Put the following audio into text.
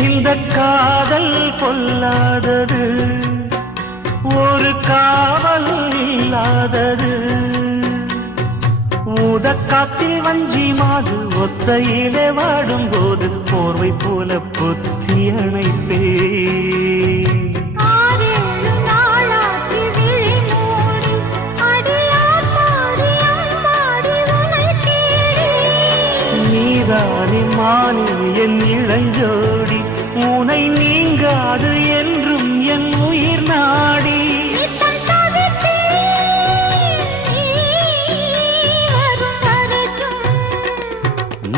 இந்த காதல் பொல்லாதது, ஒரு காவல் இல்லாதது. ஊதக்காத்தில் வஞ்சி மாது ஒத்தையிலே வாடும் போது போர்வை போல பொத்தி அணைப்பே. நீதானே மானி என் இளஞ்சோடி, உனை நீங்காது என்றும் என் உயிர் நாடி.